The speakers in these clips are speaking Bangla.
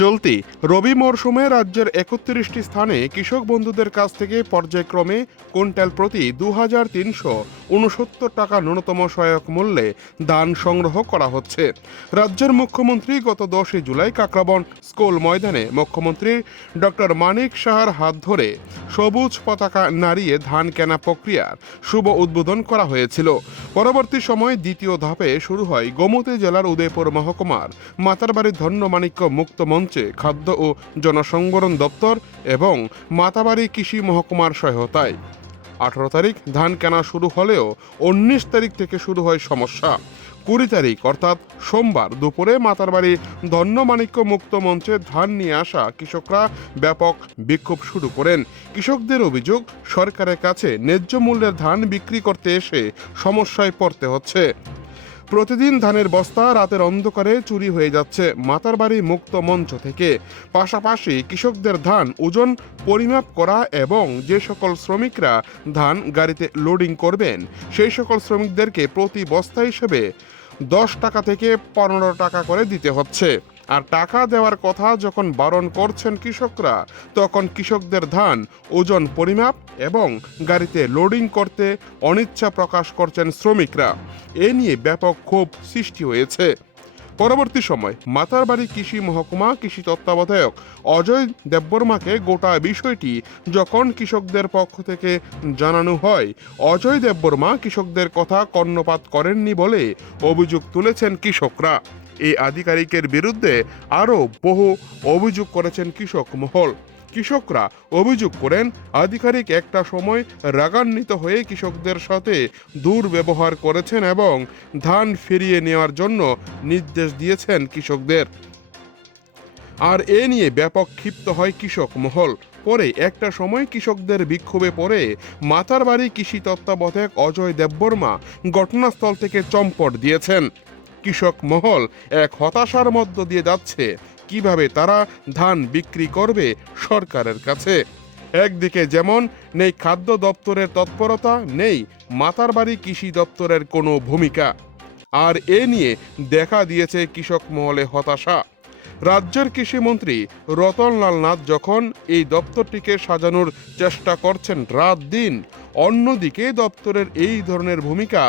চলতি রবি মরশুমে রাজ্যের ৩১টি স্থানে কৃষক বন্ধুদের কাছ থেকে পর্যায়ক্রমে কুইন্টাল প্রতি ২,৩৬৯ টাকা ন্যূনতম সহায়ক মূল্যে ধান সংগ্রহ করা হচ্ছে। রাজ্যের মুখ্যমন্ত্রী গত ১০ জুলাই কাকরাবন স্কুল ময়দানে মুখ্যমন্ত্রী ডক্টর মানিক সাহার হাত ধরে সবুজ পতাকা নাড়িয়ে ধান কেনা প্রক্রিয়ার শুভ উদ্বোধন করা হয়েছিল। পরবর্তী সময় দ্বিতীয় ধাপে শুরু হয় গোমতী জেলার উদয়পুর মহকুমার মাতারবাড়ি ধন্যমাণিক্য মুক্ত মঞ্চে খাদ্য ও জনসংবরণ দপ্তর এবং মাতাবাড়ি কৃষি মহকুমার সহায়তায়। ১৮ তারিখ ধান কেনা শুরু হলেও ১৯ তারিখ থেকে শুরু হয় সমস্যা। ২০ তারিখ অর্থাৎ সোমবার দুপুরে মাতারবাড়ি ধন্যমাণিক্য মুক্ত মঞ্চে ধান নিয়ে আসা কৃষকরা ব্যাপক বিক্ষোভ শুরু করেন। কৃষকদের অভিযোগ, সরকারের কাছে ন্যায্য মূল্যের ধান বিক্রি করতে এসে সমস্যায় পড়তে হচ্ছে। প্রতিদিন ধানের বস্তা রাতের অন্ধকারে চুরি হয়ে যাচ্ছে মাতারবাড়ি মুক্ত মঞ্চ থেকে। পাশাপাশি কৃষকদের ধান ওজন পরিমাপ করা এবং যে সকল শ্রমিকরা ধান গাড়িতে লোডিং করবেন সেই সকল শ্রমিকদেরকে প্রতি বস্তা হিসেবে ১০ টাকা থেকে ১৫ টাকা করে দিতে হচ্ছে। আর টাকা দেওয়ার কথা যখন বারণ করছেন কৃষকরা, তখন কৃষকদের ধান ওজন পরিমাপ এবং গাড়িতে লোডিং করতে অনিচ্ছা প্রকাশ করছেন শ্রমিকরা। এ নিয়ে ব্যাপক ক্ষোভ সৃষ্টি হয়েছে। পরবর্তী সময় মাতারবাড়ি কৃষি মহকুমা কৃষি তত্ত্বাবধায়ক অজয় দেববর্মাকে গোটা বিষয়টি যখন কৃষকদের পক্ষ থেকে জানানো হয়, অজয় দেববর্মা কৃষকদের কথা কর্ণপাত করেননি বলে অভিযোগ তুলেছেন কৃষকরা। এই আধিকারিকের বিরুদ্ধে আরও বহু অভিযোগ করেছেন কৃষক মহল। কৃষকরা অভিযোগ করেন আধিকারিক একটা সময় রাগান্বিত হয়ে কৃষকদের সাথে দুর্ব্যবহার করেছেন এবং ধান ফিরিয়ে নেওয়ার জন্য নির্দেশ দিয়েছেন কৃষকদের। আর এ নিয়ে ব্যাপক ক্ষিপ্ত হয় কৃষক মহল। পরে একটা সময় কৃষকদের বিক্ষোভে পড়ে মাতারবাড়ি কৃষি তত্ত্বাবধায়ক অজয় দেববর্মা ঘটনাস্থল থেকে চম্পট দিয়েছেন। কৃষক মহল এক হতাশার মধ্য দিয়ে যাচ্ছে কিভাবে তারা ধান বিক্রি করবে সরকারের কাছে। একদিকে যেমন নেই খাদ্য দপ্তরের তৎপরতা, নেই মাতারবাড়ি কৃষি দপ্তরের কোনো ভূমিকা। আর এ নিয়ে দেখা দিয়েছে কৃষক মহলে হতাশা। রাজ্যের কৃষিমন্ত্রী রতনলাল নাথ যখন এই দপ্তরটিকে সাজানোর চেষ্টা করছেন রাত দিন, অন্যদিকে দপ্তরের এই ধরনের ভূমিকা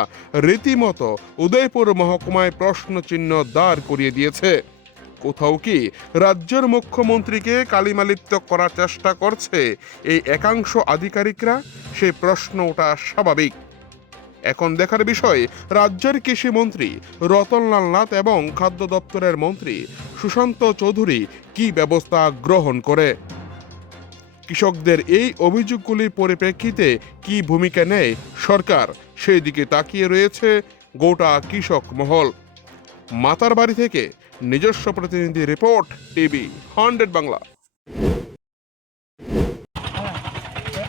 রীতিমতো উদয়পুর মহকুমায় প্রশ্নচিহ্ন দাঁড় করিয়ে দিয়েছে। কোথাও কি রাজ্যের মুখ্যমন্ত্রীকে কালিমালিপ্ত করার চেষ্টা করছে এই একাংশ আধিকারিকরা? সেই প্রশ্ন ওঠা স্বাভাবিক। এখন দেখার বিষয় রাজ্যের কৃষিমন্ত্রী রতনলাল নাথ এবং খাদ্য দপ্তরের মন্ত্রী সুশান্ত চৌধুরী কি ব্যবস্থা গ্রহণ করে। কৃষকদের এই অভিযোগগুলির পরিপ্রেক্ষিতে কি ভূমিকা নেয় সরকার, সেই দিকে তাকিয়ে রয়েছে গোটা কৃষক মহল। মাতারবাড়ি থেকে নিজস্ব প্রতিনিধি রিপোর্ট, টিভি 100 বাংলা।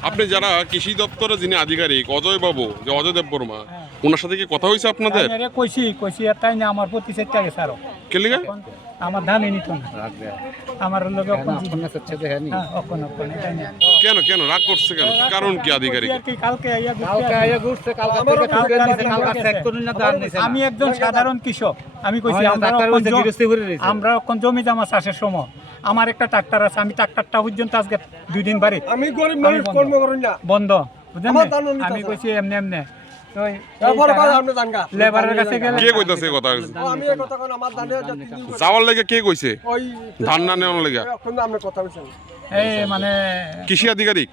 আপনি যারা কৃষি দপ্তরে যিনি আধিকারিক অজয় বাবু, যে অজয় দেববর্মা, ওনার সাথে কি কথা হয়েছে আপনাদের? কইছি তাই না আমার প্রতি সেটা গেছে আরো কে লিগা? আমার ধান নিত না আমার লোকে কেন কেন রাগ করছে কেন? কারণ কি আধিকারিক? আমি একজন সাধারণ কৃষক। আমি কইছি আমরা এখন জমি জমা চাষের সময় আমার একটা ট্রাক্টর আছে, আমি ট্রাক্টরটা পর্যন্ত আজকে 2 দিন বাড়ি আমি গরিব মানুষ কর্ম করুন না বন্ধ, বুঝলেন? আমি কইছি এমনি এমনি যাওয়ার লাগে কে কইছে ধান না নেওয়ার লাগে? মানে কৃষি আধিকারিক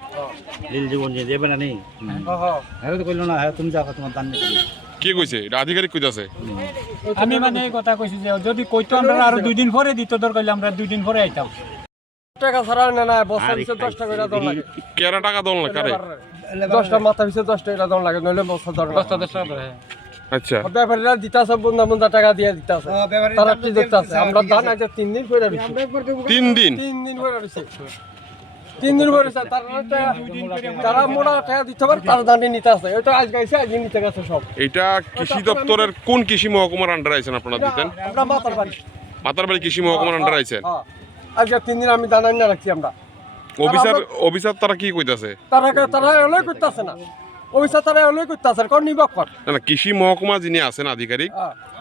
কে কইছে? এটা আধিকারিক কইতাছে। আমি মানে এই কথা কইছি যে যদি কইতো আমরা আরো 2 দিন পরে দিত, দরকার হইলে আমরা 2 দিন পরে আইতাম। টাকা ছাড়া না বস্তা পিছে 10 টাকা করে দাম লাগে। কেরা টাকা দল না কারে? 10টা মাথা পিছে 10 টাকা দাম লাগে, নইলে বস্তা 10 টাকা ধরে। আচ্ছা, ব্যাপারীরা দিতাছে বন্ধা টাকা দিয়ে দিতাছে, তারা কি দিতাছে? আমরা ধান আজ 3 দিন পরে দিছি। 3 দিন পরে দিছি। 3 দিন পরে তারা মোড়া টাকা দিতে পারে, তারা ধান নিতে আছে। এটা আজ গাইছে, আজ নিতে গেছে সব। এটা কৃষি দপ্তরের কোন কৃষি মহকুমার আন্ডারে আছেন আপনারা দিতেন? আমরা মাতারবাড়ি কৃষি মহকুমার আন্ডারে আছেন। আজকে 3 দিন আমি ধান না রাখছি। আমরা অফিসার তারা কি কইতাছে? তারা এলাই করতেছে না, অফিসার তারা এলাই করতেছে, কোন নিবাক কর না কৃষি মহকুমা যিনি আছেন আধিকারিক,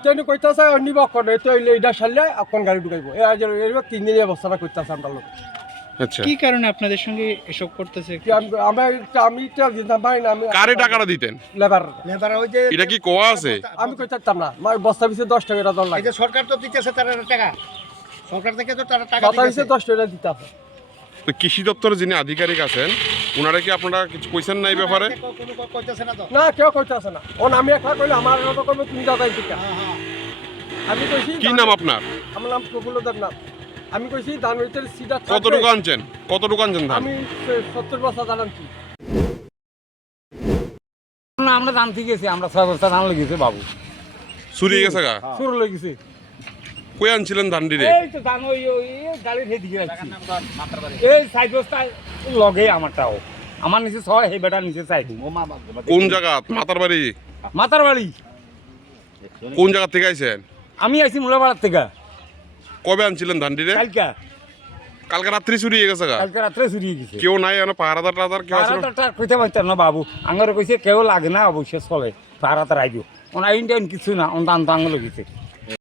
তেনে কইতাছে নিব কোন তো এইটা সারলে এখন গাড়ি ঢুকাইবো এই আজ 3 দিনের অবস্থাটা করতেছে আমরা লোক আচ্ছা কি কারণে আপনাদের সঙ্গে এসব করতেছে? কি আমি তেল দিতাম পারি না আমি কারে টাকাটা দিতেন লেবার এটা কি কোয়া আছে আমি কইতাম না বস্তা পিছে 10 টাকা দর লাগে সরকার তো দিতেছে তারা টাকা, সরকার থেকে তো তারা টাকা বস্তা পিছে দিতেছে। 10 টাকা দিতে হবে তো কৃষি দপ্তরের যিনি আধিকারিক আছেন ওনারা কি আপনারা কিছু কইছেন না এই ব্যাপারে কোনো কইতেছে না তো। না কেউ কইতাছে না ওন আমি একলা কইলে আমার কথা কইবে তুমি দাদাই টিকা আমি কইছি কি নাম আপনার আমার নাম প্রফুল্ল দেবনাথ আমি কইছি ধান হইতে সিধা কতটুকু আনছেন ধান আমি 70 বস্তা ধান আনছি না আমরা ধান ঠিক গেছি আমরা 6 বস্তা ধান লেগেছে বাবু চুরি গেছে গা শুরু লেগেছে কই আনছিলেন ধান দিরে এই তো ধান ওই গাড়ির হেদিকে রাখছি এই 6 বস্তা লগে আমারটাও আমার নিচে 6 এই বেটার নিচে 4 কোন জায়গা মাতার বাড়ি মাতার বাড়ি কোন জায়গা থেকে আইছেন আমি আইছি মুলাপাড়ার থেকে কবে আনছিলেন ধান দিরে কালকে রাত্রি চুরি হয়ে গেছে গা কালকে রাত্রে চুরি গেছে কেউ নাই এনে পাহারাদার টাহারাদার কেউ আছে কইতে পারতাম না বাবু আঙ্গারে কইছে কেউ লাগে না অবশ্যই চলে পাহারাতে আইব ওন আইন টাইন কিছু না ওন দান তো আঙ্গুলো গেছে